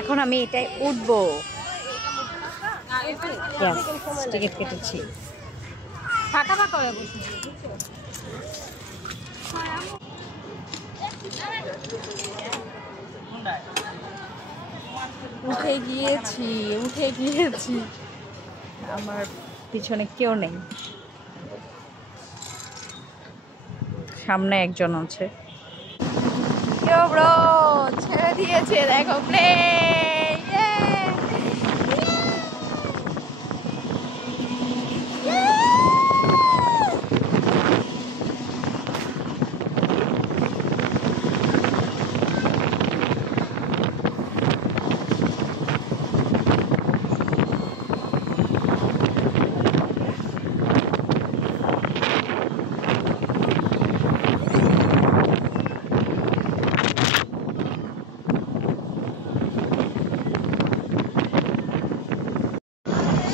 এখন আমি এটাই উঠবো। টিকিট কেটেছি। ফাঁকা ফাঁকা হয়ে বসে। উঠে গিয়েছি। আমার পিছনে কেউ নেই, সামনে একজন আছে। ছেড়ে দিয়েছে, দেখো প্লেন।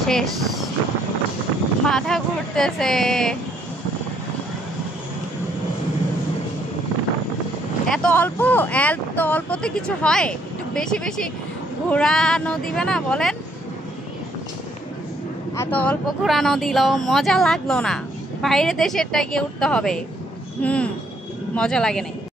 শেষ, মাথা ঘুরতেছে। এত অল্পতে কিছু হয়? একটু বেশি বেশি ঘোরানো দিবে না বলেন? এত অল্প ঘোরানো দিল, মজা লাগলো না। বাইরের দেশেরটা গিয়ে উঠতে হবে। মজা লাগে নাই।